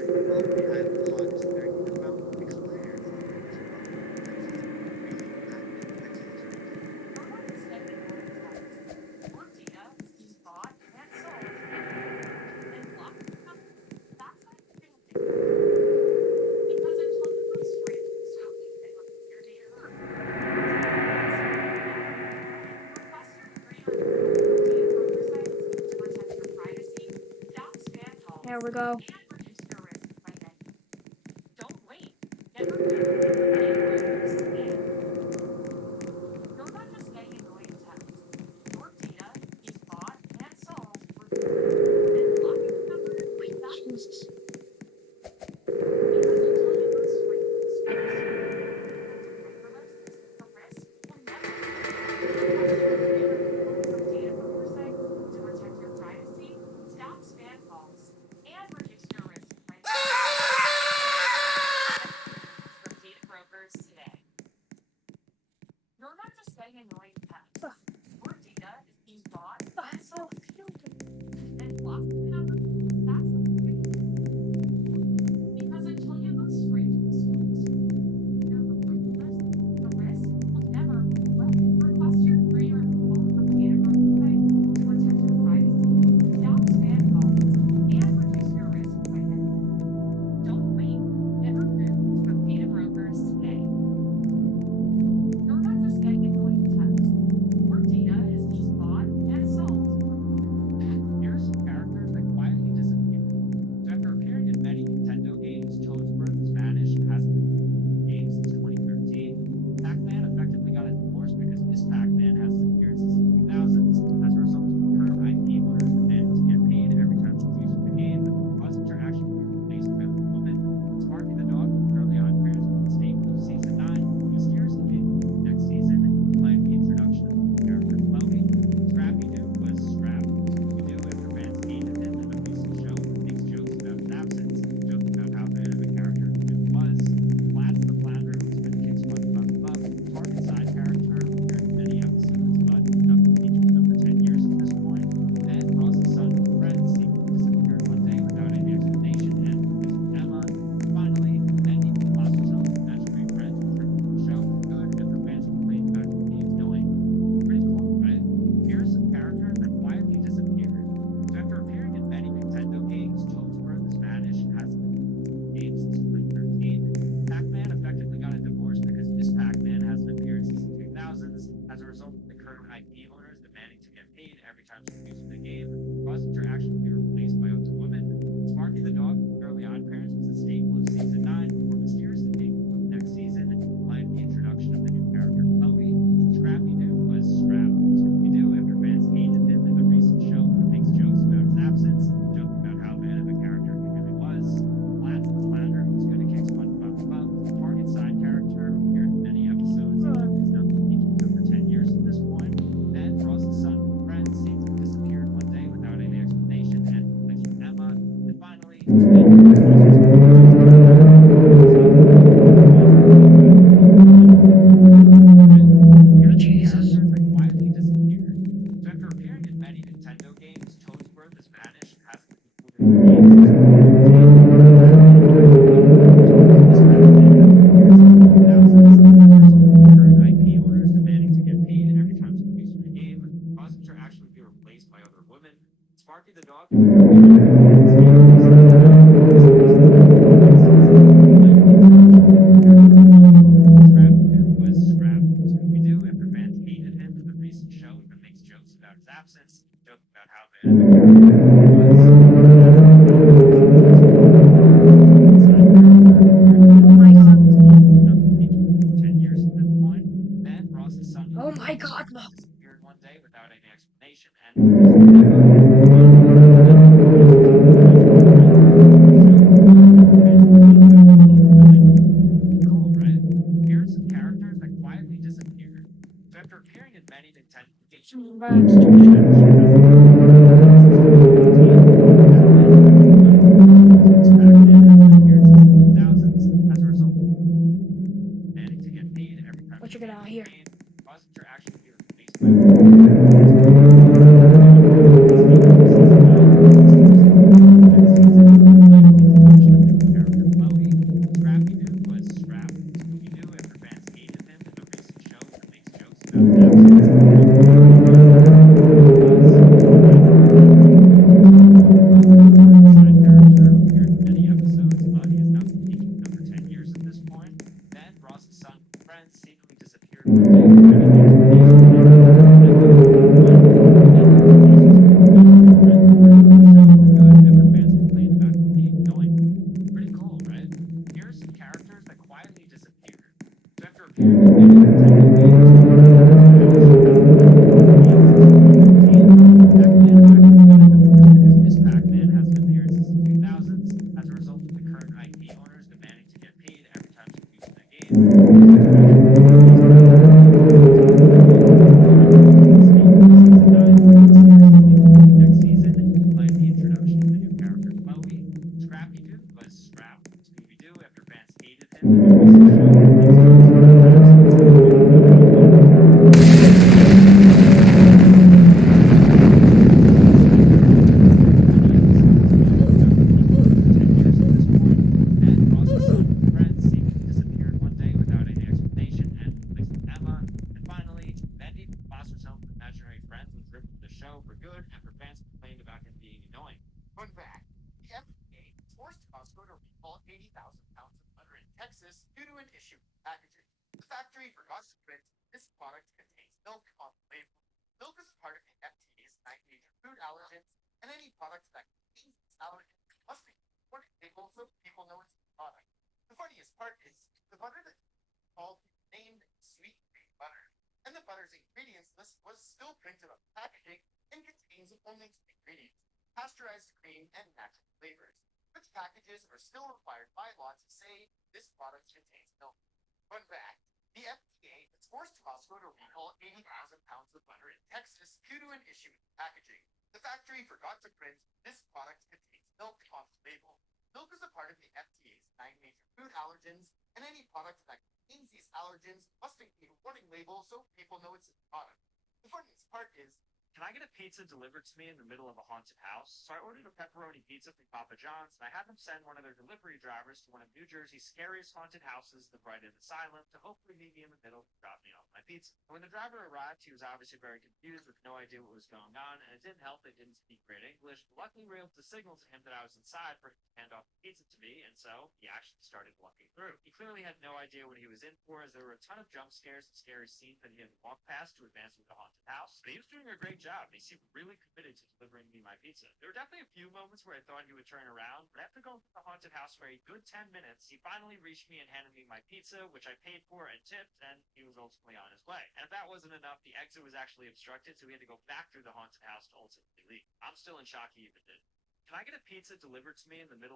Well, we have lots to learn about exploring our followers about next season. Really, next season. Normal spending more tax. More data is bought and sold and locked up. That's why you didn't think because until you go straight to the stock your data request your free data broker sites to protect your privacy, stop spam calls, There we go. and reduce your risk by getting. Don't wait. Get removed from data brokers today. You're not just getting annoying texts. Your data is bought and sold for and blocking the number that Jesus. because until you go straight to the source, protecting broker lists, the risk will never end. Request your free removal from data broker sites to protect your privacy, stop spam calls, and reduce your risk by from data brokers today. You're not just getting annoying texts. Your data is being bought and sold and blocking the number that's because until you go straight to the source, the risk will never go away. Request your free removal from data broker sites to protect your privacy, stop spam calls, and reduce your risk by don't wait. Get removed from data brokers today. You're not just getting annoying texts. Your data is being bought and sold. Here are some characters that quietly disappeared. So after appearing in many Nintendo games, Toadsworth has vanished and hasn't been games since 2013. Pac-Man effectively got a divorce because Miss Pac-Man has appeared since the 2000s. As a result, current IP owners demand to get paid every time she uses the game, causing her actually be replaced by a woman. Sparky the dog currently on appearance with the staple of season 9, who mysteriously next season might be introduction of the character Chloe. Scrappy Doo was Scrap. We do after fans hated him in a recent show that makes jokes about his absence, joking about how bad of a character he really was. Flats the Flounder, who's been kicked SpongeBob above, Target side character, appeared in many episodes, but nothing featured him for 10 years at this point. Then Ross's son, Fred, seemingly disappeared one day without any explanation and with Emma. Finally, Bendy lost herself in imaginary friends who tripped the show for good after fans complained about her being annoying. Pretty cool, right? Here are some characters that quietly disappeared. So after appearing in many Nintendo games, Toadsworth has vanished and hasn't been in games since 2013. Pac-Man effectively got a divorce because Miss Pac-Man hasn't appeared since the 2000s. As a result, the current IP owners demanding to get paid every time she uses the game, causing her actually be replaced by other women. Sparky the dog, early on appearance, was a staple of season 9, before mysteriously being removed next season, implied the introduction of the new character Chloe. Scrappy Doo was Scrap. Scrappy Doo, after fans hated him in a recent show that makes jokes about his absence, joking about how bad of a character he really was. Flats the Flounder, who was going to kick SpongeBob above, was a Target side character, appeared in many episodes, but is not featured for 10 years at this point. Then Ross's son, Fred, seems to have disappeared one day without any explanation and replaced with Emma. And finally, Jesus. characters that quietly disappeared. So after appearing in many Nintendo games, Toadsworth has vanished and hasn't been included in games since 2013. Current IP owners demanding to get paid every time she uses the game, causing her actually be replaced by other women. Sparky the dog is was Scrap. Scooby-Doo, after fans hated him in the recent show that makes jokes about his absence, joking about how bad of a character he was. Oh my god. Nothing featured for 10 years at this point. Then Ross's son Oh my god. disappeared one day without any explanation and replaced with cool, right? Here are some characters that quietly disappeared. So after appearing in many Nintendo games, as a result, managing to get paid every time What you get out here? causing her actually be replaced by season 9, appeared in many Nintendo games, Pac-Man effectively got a divorce because Miss Pac-Man hasn't appeared since the 2000s. As a result of the current IP owners demanding to get paid every time she appears in a game, Disney's strategy season 9 for the series is being next season, implied the introduction of the new character Chloe. Scrappy Doo was scrapped from Scooby-Doo after fans hated him and released the show with mixed reviews. Ross's son from Friends seemingly disappeared one day without any explanation and replaced with Emma. And finally, Bendy from Foster's Home with Imaginary Friends was ripped from the show for good after fans complained about him being annoying. Fun fact, the FDA forced Costco to recall 80,000 pounds of butter in Texas due to an issue with packaging. The factory forgot to print this product contains milk on the label. Milk is a part of the FDA's 9 major food allergens, and any product that contains these allergens must be reported label so people know it's a product. The funniest part is the butter that called named sweet cream butter, and the butter's ingredients list was still printed on the packaging and contains only 2 ingredients: pasteurized cream and natural flavors, which packages are still required by law to say this product contains milk. Fun fact, the FDA has forced Costco to recall 80,000 pounds of butter in Texas due to an issue with packaging. The factory forgot to print this product contains milk on the label. Milk is a part of the FDA's 9 major food allergens, and any product that contains these allergens must include a warning label so people know it's a product. The funniest part is, Can I get a pizza delivered to me in the middle of a haunted house? So I ordered a pepperoni pizza from Papa John's, and I had them send one of their delivery drivers to one of New Jersey's scariest haunted houses, the Brighton Asylum, to hopefully meet me in the middle and drop me off my pizza. When the driver arrived, he was obviously very confused with no idea what was going on, and it didn't help they didn't speak great English. But luckily, we were able to signal to him that I was inside for him to hand off the pizza to me, and so he actually started walking through. He clearly had no idea what he was in for, as there were a ton of jump scares and scary scenes that he had to walk past to advance with the haunted house. But he was doing a great job, and he seemed really committed to delivering me my pizza. There were definitely a few moments where I thought he would turn around, but after going through the haunted house for a good 10 minutes, he finally reached me and handed me my pizza, which I paid for and tipped, and he was ultimately on his way. And if that wasn't enough, the exit was actually obstructed, so we had to go back through the haunted house to ultimately leave. I'm still in shock he even did. Can I get a pizza delivered to me in the middle